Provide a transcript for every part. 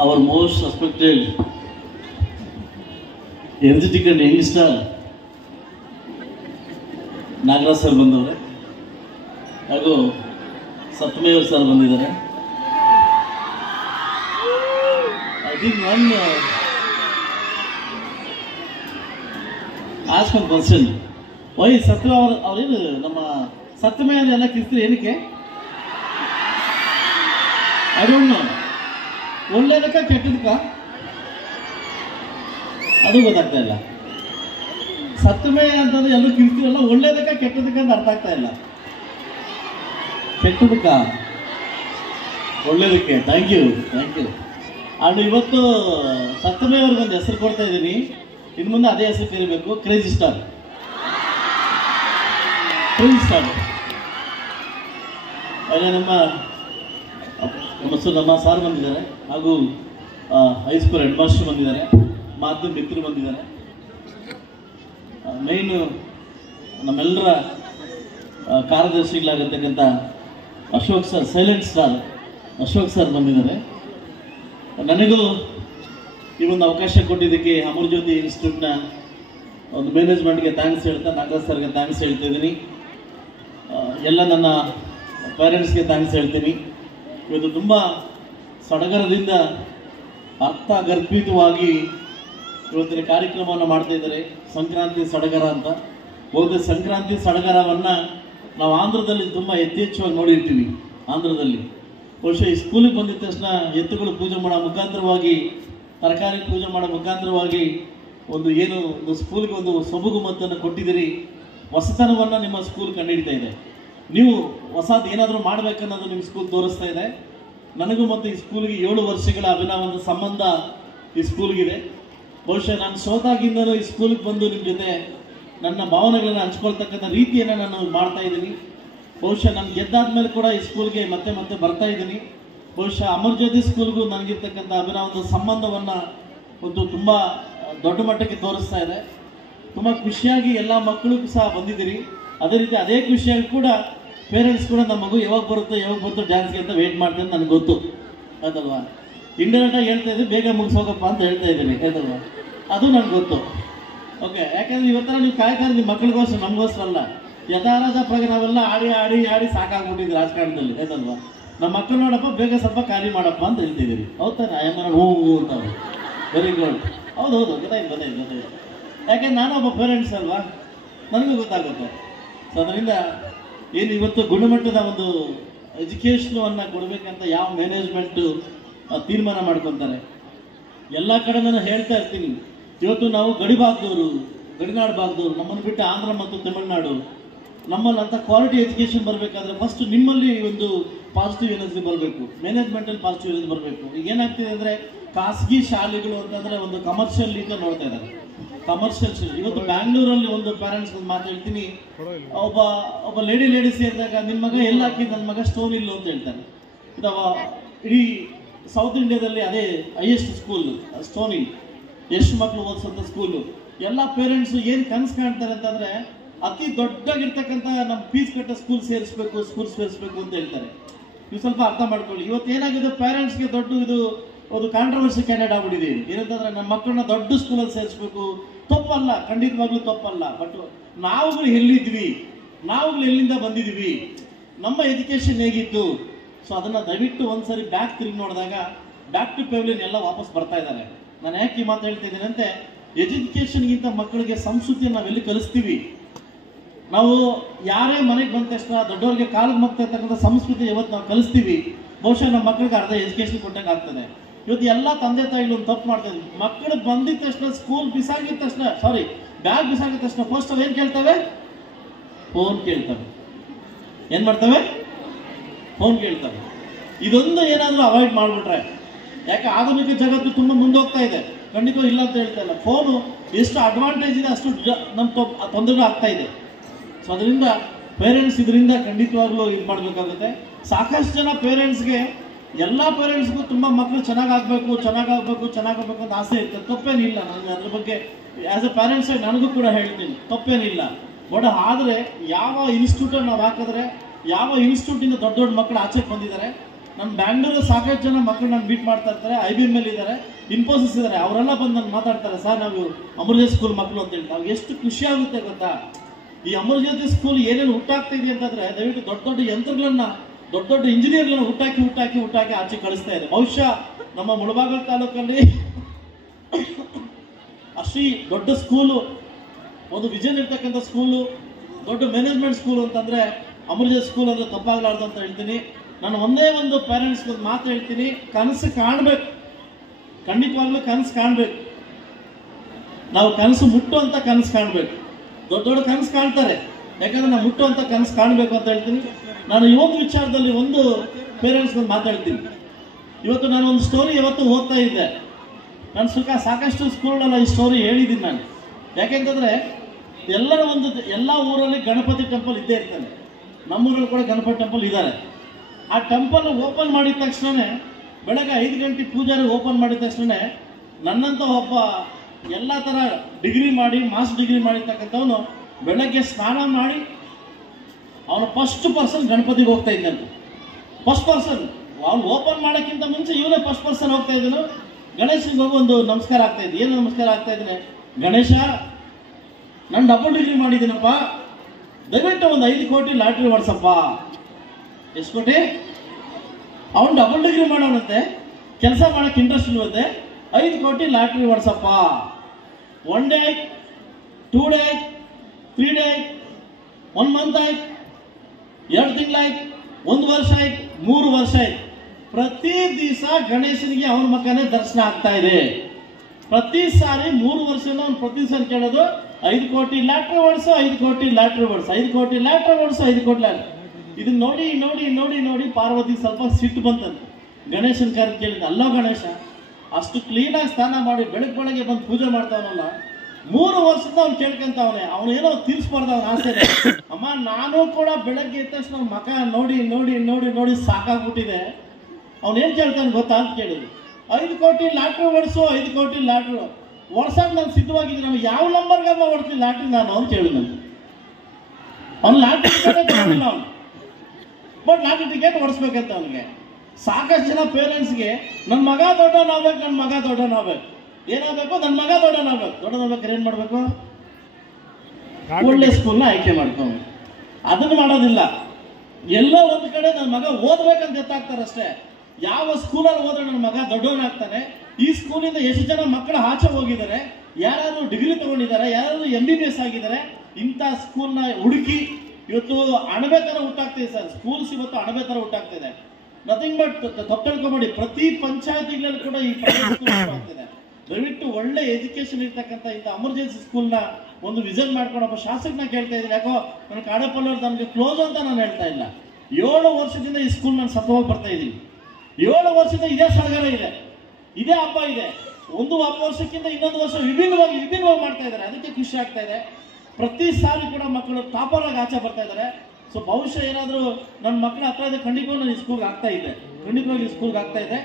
our most respected energetic and young star Nagaraj sir ಬಂದವ್ರೆ ಹಾಗೂ Satyamev sir ಬಂದಿದ್ದಾರೆ. I think one ask one question. Why ಸತ್ಯ ಅವ್ರೇನು ನಮ್ಮ ಸತ್ಯಮೇವ್ ಎಲ್ಲ ಕಿಸ್ತ್ರಿ ಏನಕ್ಕೆ? I don't know. ಒಳ್ಳೇದಕ್ಕ ಕೆಟ್ಟದಕ್ಕ ಅದು ಗೊತ್ತಾಗ್ತಾ ಇಲ್ಲ. ಸತ್ಯಮೇಯ ಅಂತಂದ್ರೆ ಎಲ್ಲರೂ ಕಿರ್ತೀವಲ್ಲ, ಒಳ್ಳೇದಕ್ಕ ಕೆಟ್ಟದಕ್ಕ ಅಂತ ಅರ್ಥ ಆಗ್ತಾ ಇಲ್ಲ. ಕೆಟ್ಟದಕ್ಕ ಒಳ್ಳೇದಕ್ಕೆ. Thank you. ಅಂಡ್ ಇವತ್ತು ಸತ್ಯಮೇಯ ಅವ್ರಿಗೊಂದು ಹೆಸರು ಕೊಡ್ತಾ ಇದ್ದೀನಿ. ಇನ್ನು ಮುಂದೆ ಅದೇ ಹೆಸರು ಕರಿಬೇಕು, ಕ್ರೇಜಿ ಸ್ಟಾರ್. ಹಾಗೆ ನಮ್ಮ ಸಾರ್ ಬಂದಿದ್ದಾರೆ, ಹಾಗೂ ಹೈಸ್ಕೂಲ್ ಹೆಡ್ ಮಾಸ್ಟರ್ ಬಂದಿದ್ದಾರೆ, ಮಾಧ್ಯಮ ಮಿತ್ರರು ಬಂದಿದ್ದಾರೆ. ಮೇಯ್ನು ನಮ್ಮೆಲ್ಲರ ಕಾರ್ಯದರ್ಶಿಗಳಾಗಿರ್ತಕ್ಕಂಥ Ashok sir, silent star Ashok sir ಬಂದಿದ್ದಾರೆ. ನನಗೂ ಈ ಒಂದು ಅವಕಾಶ ಕೊಟ್ಟಿದ್ದಕ್ಕೆ ಅಮರಜ್ಯೋತಿ ಇನ್ಸ್ಟಿಟ್ಯೂಟ್ನ ಒಂದು ಮ್ಯಾನೇಜ್ಮೆಂಟ್ಗೆ ಥ್ಯಾಂಕ್ಸ್ ಹೇಳ್ತಾ, ನಾಗರಾಜ್ ಸರ್ಗೆ ಥ್ಯಾಂಕ್ಸ್ ಹೇಳ್ತಾ ಇದ್ದೀನಿ. ಎಲ್ಲ ನನ್ನ ಪೇರೆಂಟ್ಸ್ಗೆ ಥ್ಯಾಂಕ್ಸ್ ಹೇಳ್ತೀನಿ. ಇವತ್ತು ತುಂಬ ಸಡಗರದಿಂದ ಅರ್ಥಗರ್ಭಿತವಾಗಿ ಇವತ್ತಿನ ಕಾರ್ಯಕ್ರಮವನ್ನು ಮಾಡ್ತಾ ಇದ್ದಾರೆ. ಸಂಕ್ರಾಂತಿ ಸಡಗರ ಅಂತ. ಬಹುತೇಕ ಸಂಕ್ರಾಂತಿ ಸಡಗರವನ್ನು ನಾವು ಆಂಧ್ರದಲ್ಲಿ ತುಂಬ ಯಥೇಚ್ಛವಾಗಿ ನೋಡಿರ್ತೀವಿ. ಆಂಧ್ರದಲ್ಲಿ ಬಹುಶಃ ಈ ಸ್ಕೂಲಿಗೆ ಬಂದಿದ ತಕ್ಷಣ ಎತ್ತುಗಳು ಪೂಜೆ ಮಾಡೋ ಮುಖಾಂತರವಾಗಿ, ತರಕಾರಿ ಪೂಜೆ ಮಾಡೋ ಮುಖಾಂತರವಾಗಿ ಒಂದು ಸ್ಕೂಲ್ಗೆ ಒಂದು ಸೊಬಗು ಮತ್ತನ್ನು ಕೊಟ್ಟಿದ್ದೀರಿ. ಹೊಸತನವನ್ನು ನಿಮ್ಮ ಸ್ಕೂಲ್ ಕಂಡುಹಿಡಿತಾ ಇದೆ. ನೀವು ಹೊಸದು ಏನಾದರೂ ಮಾಡಬೇಕನ್ನೋದು ನಿಮ್ಮ ಸ್ಕೂಲ್ ತೋರಿಸ್ತಾ ಇದೆ. ನನಗೂ ಮತ್ತು ಈ ಸ್ಕೂಲ್ಗೆ 7 ವರ್ಷಗಳ ಅಭಿನವ ಸಂಬಂಧ ಈ ಸ್ಕೂಲ್ಗಿದೆ. ಬಹುಶಃ ನಾನು ಸೋತಾಗಿಂದಲೂ ಈ ಸ್ಕೂಲ್ಗೆ ಬಂದು ನಿಮ್ಮ ಜೊತೆ ನನ್ನ ಭಾವನೆಗಳನ್ನು ಹಂಚ್ಕೊಳ್ತಕ್ಕಂಥ ರೀತಿಯನ್ನು ನಾನು ಮಾಡ್ತಾ ಇದ್ದೀನಿ. ಬಹುಶಃ ನಾನು ಗೆದ್ದಾದ್ಮೇಲೆ ಕೂಡ ಈ ಸ್ಕೂಲ್ಗೆ ಮತ್ತೆ ಬರ್ತಾ ಇದ್ದೀನಿ. ಬಹುಶಃ ಅಮರಜ್ಯೋತಿ ಸ್ಕೂಲ್ಗೂ ನನಗಿರ್ತಕ್ಕಂಥ ಅಭಿನವ ಸಂಬಂಧವನ್ನು ಒಂದು ತುಂಬ ದೊಡ್ಡ ಮಟ್ಟಕ್ಕೆ ತೋರಿಸ್ತಾ ಇದೆ. ತುಂಬ ಖುಷಿಯಾಗಿ ಎಲ್ಲ ಮಕ್ಕಳಿಗೂ ಸಹ ಬಂದಿದ್ದೀರಿ. ಅದೇ ರೀತಿ ಅದೇ ಖುಷಿಯಾಗಿ ಕೂಡ ಪೇರೆಂಟ್ಸ್ ಕೂಡ ನಮ್ಮ ಮಗು ಯಾವಾಗ ಬರುತ್ತೋ ಡ್ಯಾನ್ಸ್ಗೆ ಅಂತ ವೆಯ್ಟ್ ಮಾಡ್ತೀನಿ, ನನಗೆ ಗೊತ್ತು ಆಯ್ತಲ್ವಾ. ಇಂಡೈರೆಕ್ಟಾಗಿ ಹೇಳ್ತಾ ಇದ್ದೀನಿ, ಬೇಗ ಮುಗಿಸೋಗಪ್ಪ ಅಂತ ಹೇಳ್ತಾ ಇದ್ದೀನಿ ಆಯ್ತಲ್ವಾ, ಅದು ನನಗೆ ಗೊತ್ತು. ಓಕೆ, ಯಾಕಂದ್ರೆ ಇವತ್ತರ ನೀವು ಕಾಯ್ತಾರೆ ನಿಮ್ಮ ಮಕ್ಕಳಿಗೋಸ್ಕರ, ನಮಗೋಸ್ಕರ ಅಲ್ಲ. ಯಥಾರಾಜ ಪ್ರಗ ನಾವೆಲ್ಲ ಆಡಿ ಸಾಕಾಗ್ಬಿಟ್ಟಿದ್ವಿ ರಾಜಕಾರಣದಲ್ಲಿ ಆಯ್ತಲ್ವಾ. ನಮ್ಮ ಮಕ್ಕಳು ನೋಡಪ್ಪ ಬೇಗ ಸ್ವಲ್ಪ ಖಾಲಿ ಮಾಡಪ್ಪ ಅಂತ ಹೇಳ್ತಿದ್ದೀರಿ. ಹೌದಾನೆ? ಆಯಮ್ಮನ ಹೂ ಅಂತ. Very good. ಹೌದು ಗೊತ್ತಾಯ್ತು. ಯಾಕೆಂದ್ರೆ ನಾನೊಬ್ಬ ಪೇರೆಂಟ್ಸ್ ಅಲ್ವಾ, ನನಗೂ ಗೊತ್ತಾಗುತ್ತೆ. ಸೊ ಅದರಿಂದ ಏನು ಇವತ್ತು ಗುಣಮಟ್ಟದ ಒಂದು ಎಜುಕೇಷನನ್ನು ಕೊಡಬೇಕಂತ ಯಾವ ಮ್ಯಾನೇಜ್ಮೆಂಟು ತೀರ್ಮಾನ ಮಾಡ್ಕೊತಾರೆ. ಎಲ್ಲ ಕಡೆ ನಾನು ಹೇಳ್ತಾ ಇರ್ತೀನಿ, ಇವತ್ತು ನಾವು ಗಡಿನಾಡು ಭಾಗದವರು, ನಮ್ಮನ್ನು ಬಿಟ್ಟು ಆಂಧ್ರ ಮತ್ತು ತಮಿಳುನಾಡು, ನಮ್ಮಲ್ಲಿ ಅಂತ ಕ್ವಾಲಿಟಿ ಎಜುಕೇಷನ್ ಬರಬೇಕಾದ್ರೆ ಫಸ್ಟ್ ನಿಮ್ಮಲ್ಲಿ ಒಂದು ಪಾಸಿಟಿವ್ ಎನರ್ಜಿ ಬರಬೇಕು, ಮ್ಯಾನೇಜ್ಮೆಂಟಲ್ಲಿ ಪಾಸಿಟಿವ್ ಎನರ್ಜಿ ಬರಬೇಕು. ಈಗ ಏನಾಗ್ತಿದೆ ಅಂದರೆ ಖಾಸಗಿ ಶಾಲೆಗಳು ಅಂತಂದರೆ ಒಂದು ಕಮರ್ಷಿಯಲ್ ರೀತಿ ನೋಡ್ತಾ ಇದ್ದಾರೆ. ಕಮರ್ಷಿಯಲ್ ಶಾಲೆ ಇವತ್ತು ಬ್ಯಾಂಗ್ಳೂರಲ್ಲಿ ಒಂದು ಪೇರೆಂಟ್ಸ್ ಮಾತು ಹೇಳ್ತೀನಿ, ಒಬ್ಬ ಲೇಡಿ ಸೇರಿದಾಗ ನಿಮ್ಮ ಮಗ ಎಲ್ಲ ಹಾಕಿ, ನನ್ನ ಮಗ ಸ್ಟೋನ್ ಇಲ್ಲು ಅಂತ ಹೇಳ್ತಾನೆ. ಇಡೀ ಸೌತ್ ಇಂಡಿಯಾದಲ್ಲಿ ಅದೇ ಹೈಯೆಸ್ಟ್ ಸ್ಕೂಲ್ ಸ್ಟೋನಿ, ಎಷ್ಟು ಮಕ್ಕಳು ಓದಿಸೋಂಥ ಸ್ಕೂಲು. ಎಲ್ಲ ಪೇರೆಂಟ್ಸು ಏನು ಕನಸು ಕಾಣ್ತಾರೆ ಅಂತಂದರೆ ಅತಿ ದೊಡ್ಡಾಗಿರ್ತಕ್ಕಂಥ ನಮ್ಮ ಫೀಸ್ ಕಟ್ಟೋ ಸ್ಕೂಲ್ ಸೇರಿಸ್ಬೇಕು ಅಂತ ಹೇಳ್ತಾರೆ. ನೀವು ಸ್ವಲ್ಪ ಅರ್ಥ ಮಾಡ್ಕೊಳ್ಳಿ. ಇವತ್ತು ಏನಾಗಿದೆ, ಪೇರೆಂಟ್ಸ್ಗೆ ಒಂದು ಕಾಂಟ್ರವರ್ಸಿ ಕ್ಯಾಂಡಿಡೇಟ್ ಆಗ್ಬಿಟ್ಟಿದೆ. ಏನಂತಂದ್ರೆ ನಮ್ಮ ಮಕ್ಕಳನ್ನ ದೊಡ್ಡ ಸ್ಕೂಲಲ್ಲಿ ಸೇರಿಸ್ಬೇಕು. ತಪ್ಪಲ್ಲ, ಖಂಡಿತವಾಗ್ಲೂ ತಪ್ಪಲ್ಲ. ಬಟ್ ನಾವುಗಳು ಎಲ್ಲಿದ್ವಿ, ನಾವುಗಳು ಎಲ್ಲಿಂದ ಬಂದಿದ್ವಿ, ನಮ್ಮ ಎಜುಕೇಷನ್ ಹೇಗಿತ್ತು. ಸೊ ಅದನ್ನು ದಯವಿಟ್ಟು ಒಂದ್ಸರಿ ಬ್ಯಾಕ್ ತಿರುಗಿ ನೋಡಿದಾಗ ಬ್ಯಾಕ್ ಟು ಪೆವಿಲಿಯನ್ ಎಲ್ಲ ವಾಪಸ್ ಬರ್ತಾ ಇದ್ದಾರೆ. ನಾನು ಯಾಕೆ ಈ ಮಾತು ಹೇಳ್ತಾ ಇದ್ದೀನಿ ಅಂದರೆ, ಎಜುಕೇಷನ್ಗಿಂತ ಮಕ್ಕಳಿಗೆ ಸಂಸ್ಕೃತಿಯನ್ನು ನಾವೆಲ್ಲಿ ಕಲಿಸ್ತೀವಿ. ನಾವು ಯಾರೇ ಮನೆಗೆ ಬಂದ ತಕ್ಷಣ ದೊಡ್ಡವ್ರಿಗೆ ಕಾಲಿಗೆ ಮಗ್ತಾ ಇರ್ತಕ್ಕಂಥ ಸಂಸ್ಕೃತಿ ಯಾವತ್ತು ನಾವು ಕಲಿಸ್ತೀವಿ, ಬಹುಶಃ ನಮ್ಮ ಮಕ್ಕಳಿಗೆ ಅರ್ಧ ಎಜುಕೇಷನ್ ಕೊಟ್ಟಂಗೆ ಆಗ್ತದೆ. ಇವತ್ತು ಎಲ್ಲ ತಂದೆ ತಾಯಿಗಳು ಒಂದು ತಪ್ಪು ಮಾಡ್ತಾ ಇದ್ವಿ. ಮಕ್ಕಳು ಬಂದಿದ ತಕ್ಷಣ ಬ್ಯಾಗ್ ಬಿಸಾಗಿದ ತಕ್ಷಣ ಫಸ್ಟ್ ಅವು ಏನು ಕೇಳ್ತವೆ? ಫೋನ್ ಕೇಳ್ತವೆ. ಏನು ಮಾಡ್ತವೆ? ಫೋನ್ ಕೇಳ್ತವೆ. ಇದೊಂದು ಏನಾದರೂ ಅವಾಯ್ಡ್ ಮಾಡಿಬಿಟ್ರೆ, ಯಾಕೆ ಆಧುನಿಕ ಜಗತ್ತು ತುಂಬ ಮುಂದೋಗ್ತಾ ಇದೆ, ಖಂಡಿತ ಇಲ್ಲ ಅಂತ ಹೇಳ್ತಾ ಇಲ್ಲ. ಫೋನು ಎಷ್ಟು ಅಡ್ವಾಂಟೇಜ್ ಇದೆ ಅಷ್ಟು ನಮ್ಮ ತೊಂದರೆ ಆಗ್ತಾ ಇದೆ. ಸೊ ಅದರಿಂದ ಪೇರೆಂಟ್ಸ್ ಇದರಿಂದ ಖಂಡಿತವಾಗ್ಲೂ ಇದು ಮಾಡಬೇಕಾಗುತ್ತೆ. ಸಾಕಷ್ಟು ಜನ ಪೇರೆಂಟ್ಸ್ಗೆ, ಎಲ್ಲ ಪೇರೆಂಟ್ಸ್ಗೂ ತುಂಬ ಮಕ್ಕಳು ಚೆನ್ನಾಗಾಗಬೇಕು ಅಂತ ಆಸೆ ಇರ್ತದೆ. ತಪ್ಪೇನಿಲ್ಲ. ನನಗೆ ಅದ್ರ ಬಗ್ಗೆ ಆ್ಯಸ್ ಎ ಪೇರೆಂಟ್ಸ್ ನನಗೂ ಕೂಡ ಹೇಳ್ತೀನಿ, ತಪ್ಪೇನಿಲ್ಲ. ಬಟ್ ಆದರೆ ಯಾವ ಇನ್ಸ್ಟಿಟ್ಯೂಟಲ್ಲಿ ನಾವು ಹಾಕಿದ್ರೆ, ಯಾವ ಇನ್ಸ್ಟಿಟ್ಯೂಟಿಂದ ದೊಡ್ಡ ಮಕ್ಕಳು ಆಚೆಗೆ ಬಂದಿದ್ದಾರೆ, ನನ್ನ ಬ್ಯಾಂಗ್ಳೂರು ಸಾಕಷ್ಟು ಜನ ಮಕ್ಕಳು ನಾನು ಮೀಟ್ ಮಾಡ್ತಾ ಇರ್ತಾರೆ, IBM ಇದ್ದಾರೆ, ಇನ್ಫೋಸಿಸ್ ಇದ್ದಾರೆ, ಅವರೆಲ್ಲ ಬಂದು ನಾನು ಮಾತಾಡ್ತಾರೆ, ಸರ್ ನಾವು ಅಮೃತಜ್ಯೋತಿ ಸ್ಕೂಲ್ ಮಕ್ಕಳು ಅಂತೇಳಿ. ನಾವು ಎಷ್ಟು ಖುಷಿ ಆಗುತ್ತೆ ಗೊತ್ತಾ. ಈ ಅಮೃತಜ್ಯೋತಿ ಸ್ಕೂಲ್ ಏನೇನು ಹುಟ್ಟಾಗ್ತಾ ಇದೆ ಅಂತಂದ್ರೆ ದಯವಿಟ್ಟು ದೊಡ್ಡ ದೊಡ್ಡ ಯಂತ್ರಗಳನ್ನ, ದೊಡ್ಡ ದೊಡ್ಡ ಇಂಜಿನಿಯರ್ಗಳನ್ನ ಹುಟ್ಟಾಕಿ ಆಚೆ ಕಳಿಸ್ತಾ ಇದೆ. ಬಹುಶಃ ನಮ್ಮ ಮುಳಬಾಗಿಲು ತಾಲೂಕಲ್ಲಿ ಅಷ್ಟು ದೊಡ್ಡ ಸ್ಕೂಲು, ಒಂದು ವಿಷನ್ ಇರ್ತಕ್ಕಂಥ ಸ್ಕೂಲು, ದೊಡ್ಡ ಮ್ಯಾನೇಜ್ಮೆಂಟ್ ಸ್ಕೂಲ್ ಅಂತಂದ್ರೆ ಅಮೃತಜ್ಯೋತಿ ಸ್ಕೂಲ್ ಅಂದ್ರೆ ತಪ್ಪಾಗಲಾರ್ದು ಅಂತ ಹೇಳ್ತೀನಿ. ನಾನು ಒಂದೇ ಒಂದು ಪೇರೆಂಟ್ಸ್ ಮಾತು ಹೇಳ್ತೀನಿ, ಕನಸು ಕಾಣಬೇಕು, ಖಂಡಿತವಾಗ್ಲೂ ಕನಸು ಕಾಣಬೇಕು. ನಾವು ಕನಸು ಮುಟ್ಟುವಂತ ಕನಸು ಕಾಣಬೇಕು. ದೊಡ್ಡ ದೊಡ್ಡ ಕನಸು ಕಾಣ್ತಾರೆ, ಯಾಕಂದ್ರೆ ನಾವು ಮುಟ್ಟುವಂತ ಕನಸು ಕಾಣಬೇಕು ಅಂತ ಹೇಳ್ತೀನಿ. ನಾನು ಈ ಒಂದು ವಿಚಾರದಲ್ಲಿ ಒಂದು ಪೇರೆಂಟ್ಸ್ ಮಾತಾಡ್ತೀನಿ. ಇವತ್ತು ನಾನು ಒಂದು ಸ್ಟೋರಿ ಇವತ್ತು ಓದ್ತಾ ಇದ್ದೆ. ನಾನು ಸಾಕಷ್ಟು ಸ್ಕೂಲ್ನೆಲ್ಲ ಈ ಸ್ಟೋರಿ ಹೇಳಿದ್ದೀನಿ ನಾನು. ಯಾಕೆಂತಂದ್ರೆ ಎಲ್ಲ ಊರಲ್ಲಿ ಗಣಪತಿ ಟೆಂಪಲ್ ಇದ್ದೇ ಇರ್ತಾನೆ. ನಮ್ಮೂರಲ್ಲಿ ಕೂಡ ಗಣಪತಿ ಟೆಂಪಲ್ ಇದ್ದಾರೆ. ಆ ಟೆಂಪಲ್ ಓಪನ್ ಮಾಡಿದ ತಕ್ಷಣ, ಬೆಳಗ್ಗೆ 5 ಗಂಟೆ ಪೂಜಾರಿ ಓಪನ್ ಮಾಡಿದ ತಕ್ಷಣ ನನ್ನಂತ ಒಬ್ಬ ಎಲ್ಲ ಥರ ಡಿಗ್ರಿ ಮಾಡಿ ಮಾಸ್ಟರ್ ಡಿಗ್ರಿ ಮಾಡಿರ್ತಕ್ಕಂಥವನು ಬೆಳಗ್ಗೆ ಸ್ನಾನ ಮಾಡಿ ಅವನು ಫಸ್ಟ್ ಪರ್ಸನ್ ಗಣಪತಿಗೆ ಹೋಗ್ತಾ ಇದ್ದಾನೆ. ಫಸ್ಟ್ ಪರ್ಸನ್ ಅವ್ನು ಓಪನ್ ಮಾಡೋಕ್ಕಿಂತ ಮುಂಚೆ ಇವನೇ ಫಸ್ಟ್ ಪರ್ಸನ್ ಹೋಗ್ತಾ ಇದ್ದನು. ಗಣೇಶನಿಗೆ ಹೋಗಿ ಒಂದು ನಮಸ್ಕಾರ ಆಗ್ತಾ ಇದ್ದೆ. ಏನು ನಮಸ್ಕಾರ ಆಗ್ತಾ ಇದ್ದೇನೆ, ಗಣೇಶ ನಾನು ಡಬಲ್ ಡಿಗ್ರಿ ಮಾಡಿದ್ದೀನಪ್ಪ, ದಯವಿಟ್ಟು ಒಂದು 5 ಕೋಟಿ ಲಾಟ್ರಿ ಹೊಡ್ಸಪ್ಪ. ಎಷ್ಟು ಕೋಟಿ? ಅವನು ಡಬಲ್ ಡಿಗ್ರಿ ಮಾಡೋನಂತೆ, ಕೆಲಸ ಮಾಡೋಕ್ಕೆ ಇಂಟ್ರೆಸ್ಟ್ ಇಲ್ವಂತೆ. 5 ಕೋಟಿ ಲಾಟ್ರಿ ಹೊಡ್ಸಪ್ಪ. 1 ಡೇ ಆಯ್ತು, 2 ಡೇ ಆಯ್ತು, 3 ಡೇ ಆಯ್ತು, 1 ಮಂತ್ ಆಯ್ತು, 2 ತಿಂಗಳಾಯ್ತು, 1 ವರ್ಷ ಆಯ್ತು, 3 ವರ್ಷ ಆಯ್ತು. ಪ್ರತಿ ದಿವಸ ಗಣೇಶನಿಗೆ ಅವನ ಮಕ್ಕನೇ ದರ್ಶನ ಆಗ್ತಾ ಇದೆ. ಪ್ರತಿ ಸಾರಿ 3 ವರ್ಷದಿಂದ ಅವ್ನು ಪ್ರತಿ ಸಾರಿ ಕೇಳೋದು 5 ಕೋಟಿ ಲಾಟ್ರಿ ಹೊಡ್ಸು, 5 ಕೋಟಿ ಲಾಟ್ರಿ ಹೊಡ್ಸು, 5 ಕೋಟಿ ಲಾಟ್ರಿ ಹೊಡ್ಸು, 5 ಕೋಟಿ ಲಾಟ್ರಿ. ಇದನ್ನ ನೋಡಿ ನೋಡಿ ನೋಡಿ ನೋಡಿ ಪಾರ್ವತಿ ಸ್ವಲ್ಪ ಸಿಟ್ಟು ಬಂತಂತೆ. ಗಣೇಶನ ಕರೆದು ಕೇಳಿದ, ಅಲ್ಲೋ ಗಣೇಶ, ಅಷ್ಟು ಕ್ಲೀನಾಗಿ ಸ್ನಾನ ಮಾಡಿ ಬೆಳಗ್ಗೆ ಬಂದು ಪೂಜೆ ಮಾಡ್ತಾವನಲ್ಲ, 3 ವರ್ಷದಿಂದ ಅವ್ನು ಕೇಳ್ಕೊಂತವನೆ, ಅವನು ಏನೋ ತೀರ್ಸ್ಬಾರ್ದು ಅವನ ಆಸೆ. ಅಮ್ಮ ನಾನು ಕೂಡ ಬೆಳಗ್ಗೆ ಎದ್ದ ತಕ್ಷಣ ಮಕ ನೋಡಿ ನೋಡಿ ನೋಡಿ ನೋಡಿ ಸಾಕಾಗ್ಬಿಟ್ಟಿದೆ. ಅವನೇನು ಕೇಳ್ತಾನೆ ಗೊತ್ತಾ ಅಂತ ಕೇಳಿದ್ರು. 5 ಕೋಟಿ ಲಾಟ್ರಿ ಹೊಡ್ಸು, 5 ಕೋಟಿ ಲಾಟ್ರಿ ಹೊಡ್ಸಕ್ ನಾನು ಸಿದ್ಧವಾಗಿದ್ದೀನಿ. ನಾವು ಯಾವ ನಂಬರ್ಗಮ್ಮ ಹೊಡ್ತೀನಿ ಲಾಟ್ರಿ ನಾನು ಅಂತ ಕೇಳಿದ. ಅವ್ನು ಲಾಟ್ರಿ ಟಿಕೆಟ್ ಅವನು, ಬಟ್ ಲಾಟ್ರಿ ಟಿಕೆಟ್ ಹೊಡ್ಸ್ಬೇಕಂತ ಅವನಿಗೆ. ಸಾಕಷ್ಟು ಜನ ಪೇರೆಂಟ್ಸ್ಗೆ ನನ್ನ ಮಗ ದೊಡ್ಡವನಾಗ್ಬೇಕು, ನನ್ನ ಮಗ ದೊಡ್ಡವನಾಗ್ಬೇಕು. ಏನಾಗಬೇಕು? ನನ್ನ ಮಗ ದೊಡ್ಡವನಾಗ್ಬೇಕು. ದೊಡ್ಡವನಾಗ್ಬೇಕಾದ್ರೆ ಏನು ಮಾಡಬೇಕು? ಒಳ್ಳೆ ಸ್ಕೂಲ್ನ ಆಯ್ಕೆ ಮಾಡ್ಕೊಂಡು. ಅದನ್ನು ಮಾಡೋದಿಲ್ಲ. ಎಲ್ಲೋ ಒಂದು ಕಡೆ ನನ್ನ ಮಗ ಓದ್ಬೇಕಂತ ಎತ್ತಾಗ್ತಾರಷ್ಟೇ. ಯಾವ ಸ್ಕೂಲಲ್ಲಿ ಹೋದ್ರೆ ನನ್ನ ಮಗ ದೊಡ್ಡವನಾಗ್ತಾನೆ. ಈ ಸ್ಕೂಲಿಂದ ಎಷ್ಟು ಜನ ಮಕ್ಕಳು ಆಚೆ ಹೋಗಿದ್ದಾರೆ, ಯಾರು ಡಿಗ್ರಿ ತಗೊಂಡಿದ್ದಾರೆ, ಯಾರು MBBS ಆಗಿದ್ದಾರೆ. ಇಂಥ ಸ್ಕೂಲ್ನ ಹುಡುಕಿ ಇವತ್ತು ಅಣಬೆ ತರ ಹುಟ್ಟಾಗ್ತಿದೆ ಸರ್. ಸ್ಕೂಲ್ಸ್ ಇವತ್ತು ಅಣಬೆ ತರ ಹುಟ್ಟಾಗ್ತಿದೆ. ನಥಿಂಗ್ ಬಟ್ ತಪ್ಪು ತಿಳ್ಕೊಬೇಡಿ, ಪ್ರತಿ ಪಂಚಾಯತಿಗಳಲ್ಲಿ ಕೂಡ ಈ ಆಗ್ತಿದೆ. ದಯವಿಟ್ಟು ಒಳ್ಳೆ ಎಜುಕೇಶನ್ ಇರ್ತಕ್ಕಂಥ ಇಂಥ ಅಮರ್ಜೆನ್ಸಿ ಸ್ಕೂಲ್ನ ಒಂದು ವಿಸಿಟ್ ಮಾಡ್ಕೊಂಡು ಒಬ್ಬ ಶಾಸಕನ ಕೇಳ್ತಾ ಇದ್ದೀನಿ. ಯಾಕೋ ನನ್ನ ಕಾಡಪ್ಪಲ್ಲವ್ರು ನನಗೆ ಕ್ಲೋಸ್ ಅಂತ ನಾನು ಹೇಳ್ತಾ ಇಲ್ಲ. 7 ವರ್ಷದಿಂದ ಈ ಸ್ಕೂಲ್ ನಾನು ಸತ್ತೋಗಿ ಬರ್ತಾ ಇದ್ದೀನಿ. 7 ವರ್ಷದಿಂದ ಇದೇ ಸಡಗರ ಇದೆ, ಇದೇ ಹಬ್ಬ ಇದೆ. ಒಂದು ವರ್ಷಕ್ಕಿಂತ ಇನ್ನೊಂದು ವರ್ಷ ವಿಭಿನ್ನವಾಗಿ ಮಾಡ್ತಾ ಇದ್ದಾರೆ. ಅದಕ್ಕೆ ಖುಷಿ ಆಗ್ತಾ ಇದೆ. ಪ್ರತಿ ಸಾರಿ ಕೂಡ ಮಕ್ಕಳು ಟಾಪರ್ ಆಗಿ ಆಚೆ ಬರ್ತಾ ಇದ್ದಾರೆ. ಸೊ ಬಹುಶಃ ಏನಾದರೂ ನನ್ನ ಮಕ್ಕಳ ಹತ್ರ ಇದೆ, ಖಂಡಿತವಾಗಿ ನಾನು ಈ ಸ್ಕೂಲ್ಗೆ ಆಗ್ತಾ ಇದ್ದೆ, ಖಂಡಿತವಾಗಿ ಈ ಸ್ಕೂಲ್ಗೆ ಆಗ್ತಾ ಇದೆ.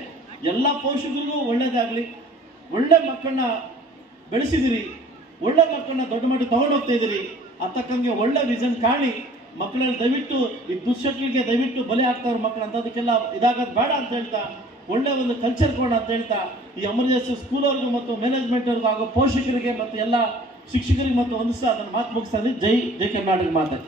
ಎಲ್ಲ ಪೋಷಕರಿಗೂ ಒಳ್ಳೇದಾಗಲಿ. ಒಳ್ಳೆ ಮಕ್ಕಳನ್ನ ಬೆಳೆಸಿದಿರಿ, ಒಳ್ಳೆ ಮಕ್ಕಳನ್ನ ದೊಡ್ಡ ಮಟ್ಟಿಗೆ ತಗೊಂಡೋಗ್ತಾ ಇದ್ದೀರಿ. ಅದಕ್ಕಂಗೆ ಒಳ್ಳೆ ವಿಷನ್ ಕಾಣಿ. ಮಕ್ಕಳಲ್ಲಿ ದಯವಿಟ್ಟು ಈ ದುಶ್ಚಟಗಳಿಗೆ ದಯವಿಟ್ಟು ಬಲಿ ಆಗ್ತಾವ್ರ ಮಕ್ಕಳು ಅಂತದಕ್ಕೆಲ್ಲ ಇದಾಗೋದು ಬೇಡ ಅಂತ ಹೇಳ್ತಾ, ಒಳ್ಳೆ ಒಂದು ಕಲ್ಚರ್ ಕೊಡ ಅಂತ ಹೇಳ್ತಾ, ಈ ಅಮರ್ಜೆನ್ಸಿ ಸ್ಕೂಲ್ ಅವ್ರಿಗೂ ಮತ್ತು ಮ್ಯಾನೇಜ್ಮೆಂಟ್ ಅವ್ರಿಗೂ ಹಾಗೂ ಪೋಷಕರಿಗೆ ಮತ್ತು ಎಲ್ಲ ಶಿಕ್ಷಕರಿಗೆ ಮತ್ತು ಒಂದಿಸ ಅದನ್ನು ಮಾತು ಮುಗಿಸ್ತಾ ಇದ್ದೀನಿ. ಜೈ ಕರ್ನಾಟಕ ಮಾತೆ.